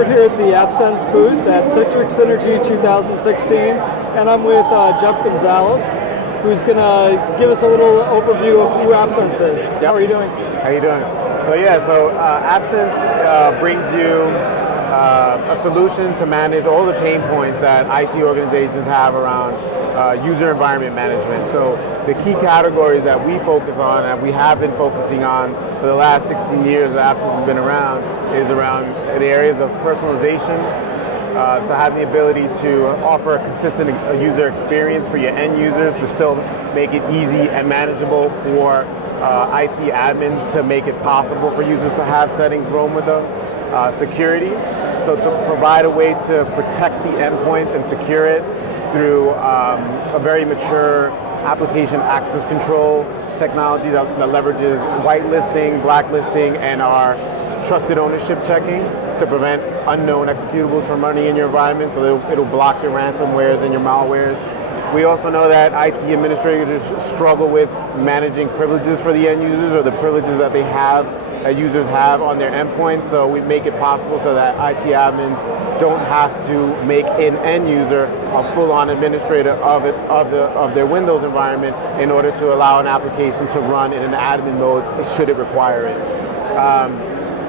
we're here at the AppSense booth at Citrix Synergy 2016, and I'm with Jeff Gonzalez, who's going to give us a little overview of who AppSense is. Yep. How are you doing? How are you doing? So AppSense brings you a solution to manage all the pain points that IT organizations have around user environment management. So the key categories that we focus on, and we have been focusing on for the last 16 years that AppSense has been around, is around the areas of personalization. So having the ability to offer a consistent user experience for your end users, but still make it easy and manageable for IT admins to make it possible for users to have settings roam with them. Security, so to provide a way to protect the endpoints and secure it through a very mature application access control technology that leverages whitelisting, blacklisting, and our trusted ownership checking to prevent unknown executables from running in your environment, so it'll block your ransomwares and your malwares. We also know that IT administrators struggle with managing privileges for the end users, or the privileges that they have, that users have on their endpoints. So we make it possible so that IT admins don't have to make an end user a full-on administrator of their Windows environment in order to allow an application to run in an admin mode should it require it.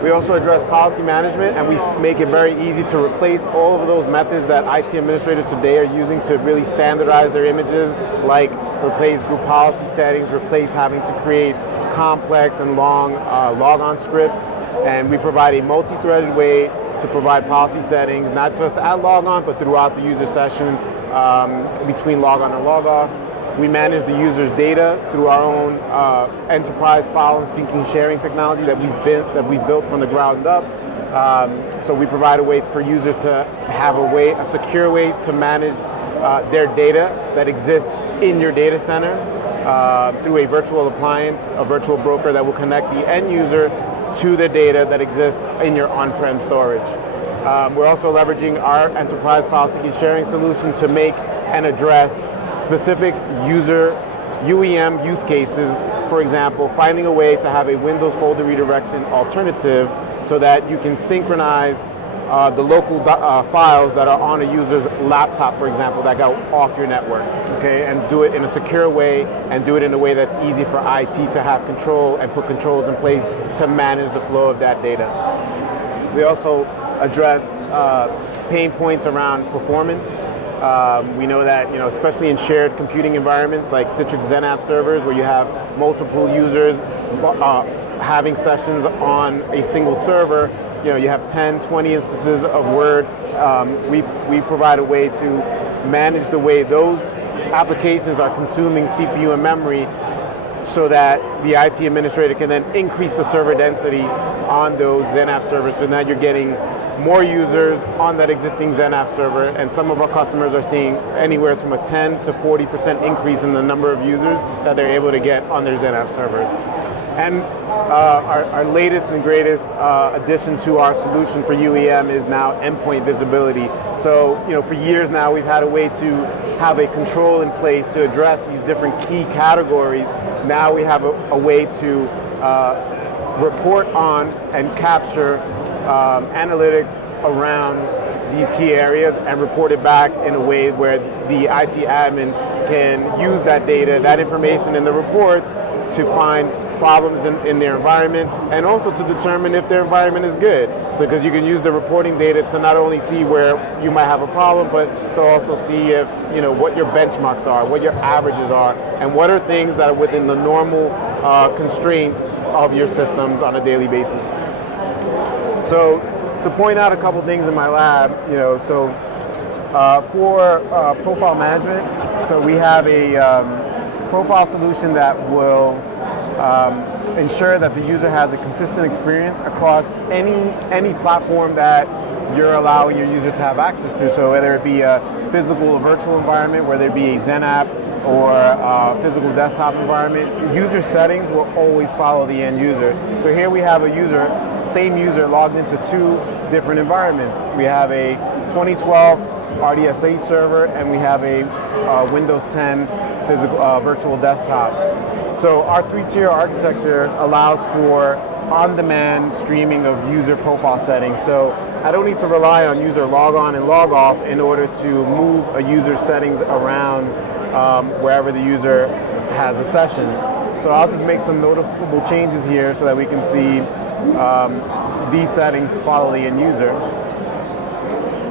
We also address policy management, and we make it very easy to replace all of those methods that IT administrators today are using to really standardize their images, like replace group policy settings, replace having to create complex and long logon scripts. And we provide a multi-threaded way to provide policy settings, not just at logon, but throughout the user session between logon and logoff. We manage the user's data through our own enterprise file and syncing sharing technology that we've built from the ground up. So we provide a way for users to have a secure way to manage their data that exists in your data center through a virtual appliance, a virtual broker that will connect the end user to the data that exists in your on-prem storage. We're also leveraging our enterprise file syncing sharing solution to make and address specific user UEM use cases. For example, finding a way to have a Windows folder redirection alternative so that you can synchronize the local files that are on a user's laptop, for example, that go off your network, okay, and do it in a secure way, and do it in a way that's easy for IT to have control and put controls in place to manage the flow of that data. We also address pain points around performance. We know that, especially in shared computing environments like Citrix XenApp servers, where you have multiple users having sessions on a single server, you have 10, 20 instances of Word. We provide a way to manage the way those applications are consuming CPU and memory, so that the IT administrator can then increase the server density on those XenApp servers, so now you're getting more users on that existing XenApp server, and some of our customers are seeing anywhere from a 10 to 40% increase in the number of users that they're able to get on their XenApp servers. And our latest and greatest addition to our solution for UEM is now endpoint visibility. So, for years now we've had a way to have a control in place to address these different key categories. Now we have a way to report on and capture analytics around these key areas and report it back in a way where the IT admin can use that data, that information in the reports to find problems in their environment, and also to determine if their environment is good. So because you can use the reporting data to not only see where you might have a problem, but to also see if, what your benchmarks are, what your averages are, and what are things that are within the normal constraints of your systems on a daily basis. So to point out a couple things in my lab, for profile management, so we have a profile solution that will ensure that the user has a consistent experience across any platform that you're allowing your user to have access to. So whether it be a physical or virtual environment, whether it be a XenApp or a physical desktop environment, user settings will always follow the end user. So here we have a same user logged into two different environments. We have a 2012 RDSA server, and we have a Windows 10 physical virtual desktop. So our three-tier architecture allows for on-demand streaming of user profile settings. So I don't need to rely on user log on and log off in order to move a user's settings around wherever the user has a session. So I'll just make some noticeable changes here so that we can see these settings follow the end user.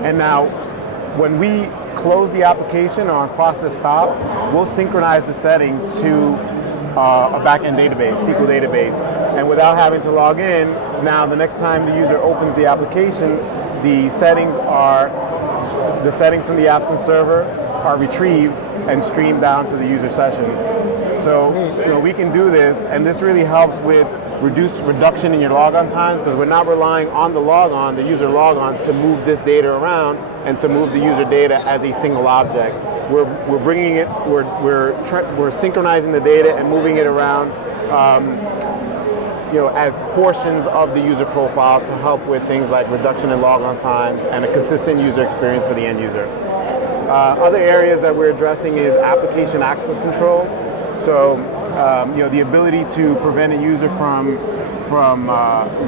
And now, when we close the application or on process stop, we'll synchronize the settings to a backend database, SQL database. And without having to log in, now the next time the user opens the application, the settings from the AppSense server are retrieved and streamed down to the user session. So we can do this, and this really helps with reduction in your logon times, because we're not relying on the user logon to move this data around and to move the user data as a single object. We're bringing it, we're synchronizing the data and moving it around, as portions of the user profile to help with things like reduction in logon times and a consistent user experience for the end user. Other areas that we're addressing is application access control. So, the ability to prevent a user from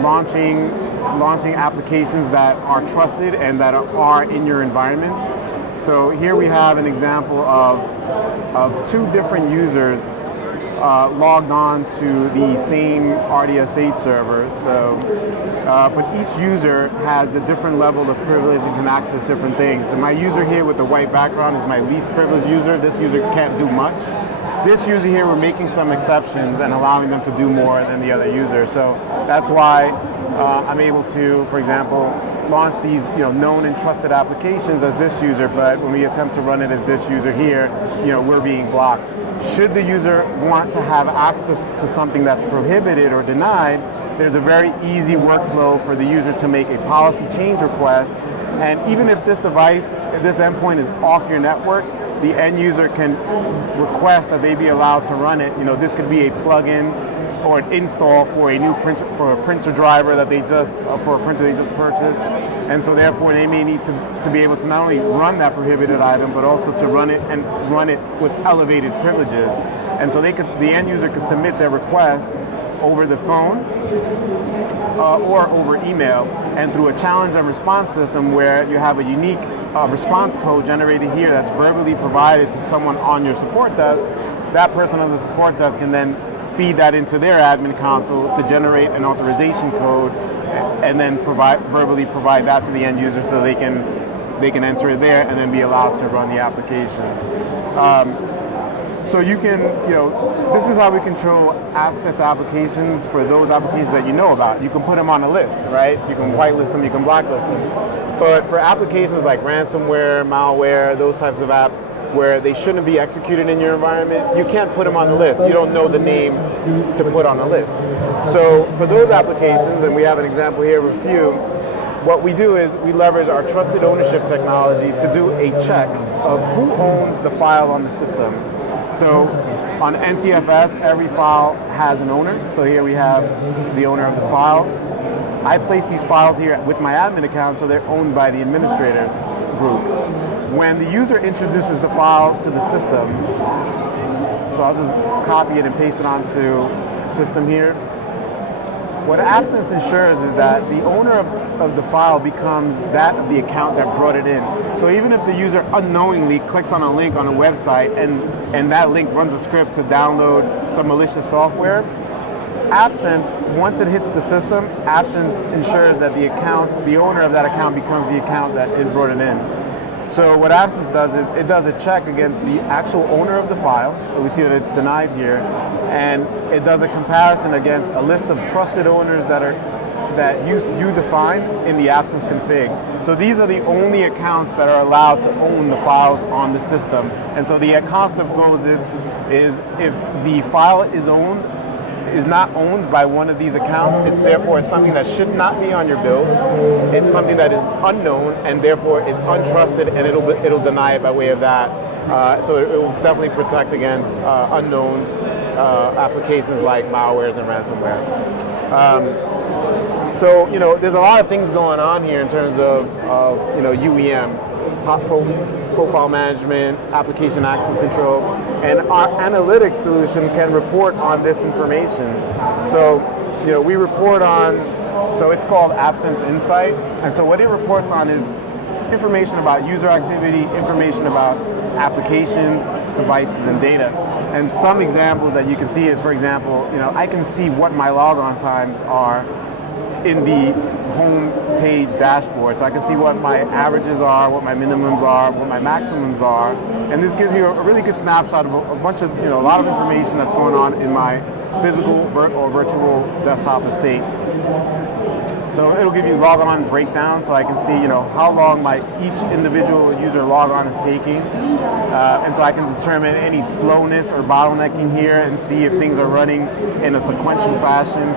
launching applications that are trusted and that are in your environments. So here we have an example of two different users logged on to the same RDSH server. So, but each user has the different level of privilege and can access different things. My user here with the white background is my least privileged user. This user can't do much. This user here, we're making some exceptions and allowing them to do more than the other user. So that's why I'm able to, for example, launch these known and trusted applications as this user, but when we attempt to run it as this user here, we're being blocked. Should the user want to have access to something that's prohibited or denied, there's a very easy workflow for the user to make a policy change request. And even if this device, if this endpoint is off your network, the end user can request that they be allowed to run it. This could be a plugin or an install for a new printer, for a printer driver that for a printer they just purchased. And so therefore they may need to be able to not only run that prohibited item, but also to run it with elevated privileges. And so the end user could submit their request over the phone or over email, and through a challenge and response system where you have a unique response code generated here that's verbally provided to someone on your support desk, that person on the support desk can then feed that into their admin console to generate an authorization code, and then verbally provide that to the end user so they can enter it there and then be allowed to run the application. So you can, this is how we control access to applications for those applications that you know about. You can put them on a list, right? You can whitelist them, you can blacklist them. But for applications like ransomware, malware, those types of apps where they shouldn't be executed in your environment, you can't put them on the list. You don't know the name to put on the list. So for those applications, and we have an example here of a few, what we do is we leverage our trusted ownership technology to do a check of who owns the file on the system. So on NTFS, every file has an owner. So here we have the owner of the file. I place these files here with my admin account, so they're owned by the administrators group. When the user introduces the file to the system, so I'll just copy it and paste it onto the system here. What AppSense ensures is that the owner of the file becomes that of the account that brought it in. So even if the user unknowingly clicks on a link on a website and that link runs a script to download some malicious software, AppSense, once it hits the system, AppSense ensures that the owner of that account becomes the account that it brought it in. So what AppSense does is it does a check against the actual owner of the file. So we see that it's denied here, and it does a comparison against a list of trusted owners that you define in the AppSense config. So these are the only accounts that are allowed to own the files on the system. And so the concept goes is if the file is not owned by one of these accounts, it's therefore something that should not be on your build. It's something that is unknown and therefore is untrusted, and it'll deny it by way of that. So it will definitely protect against unknowns, applications like malwares and ransomware. So there's a lot of things going on here in terms of UEM, profile management, application access control, and our analytics solution can report on this information. So we report on So it's called AppSense Insight. And so what it reports on is information about user activity, information about applications, devices, and data. And some examples that you can see is, for example, I can see what my logon times are in the home page dashboard. So I can see what my averages are, what my minimums are, what my maximums are. And this gives you a really good snapshot of a bunch of, a lot of information that's going on in my physical or virtual desktop estate. So it'll give you logon breakdown, so I can see, how long each individual user logon is taking, and so I can determine any slowness or bottlenecking here and see if things are running in a sequential fashion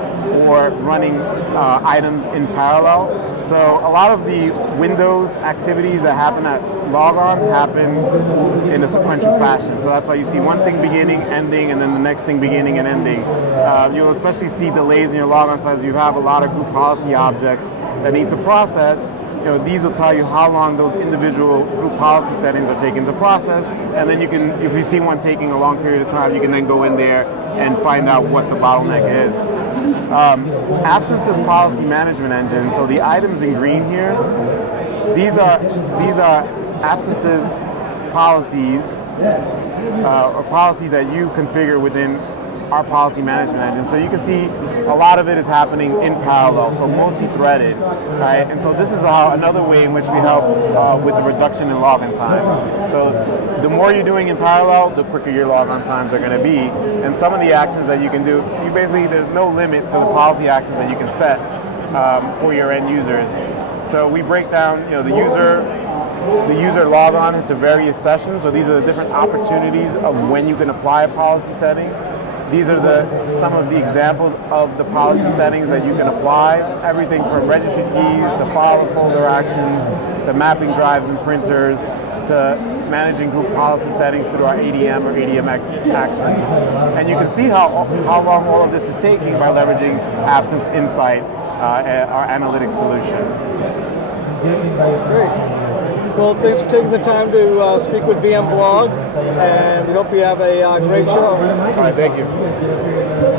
or running items in parallel. So a lot of the Windows activities that happen at logon happen in a sequential fashion. So that's why you see one thing beginning, ending, and then the next thing beginning and ending. You'll especially see delays in your logon size. You have a lot of group policy objects that need to process. These will tell you how long those individual group policy settings are taking to process, and then you can, if you see one taking a long period of time, you can then go in there and find out what the bottleneck is. AppSense's policy management engine. So the items in green here, these are AppSense's policies or policies that you configure within our policy management engine. So you can see a lot of it is happening in parallel, so multi-threaded, right? And so this is another way in which we help with the reduction in login times. So the more you're doing in parallel, the quicker your login times are going to be. And some of the actions that you can do, there's no limit to the policy actions that you can set for your end users. So we break down, the user logon into various sessions. So these are the different opportunities of when you can apply a policy setting. These are some of the examples of the policy settings that you can apply. It's everything from registry keys to file and folder actions to mapping drives and printers to managing group policy settings through our ADM or ADMX actions. And you can see how long all of this is taking by leveraging AppSense Insight, our analytics solution. Great. Well, thanks for taking the time to speak with VMblog, and we hope you have a great show. All right, thank you.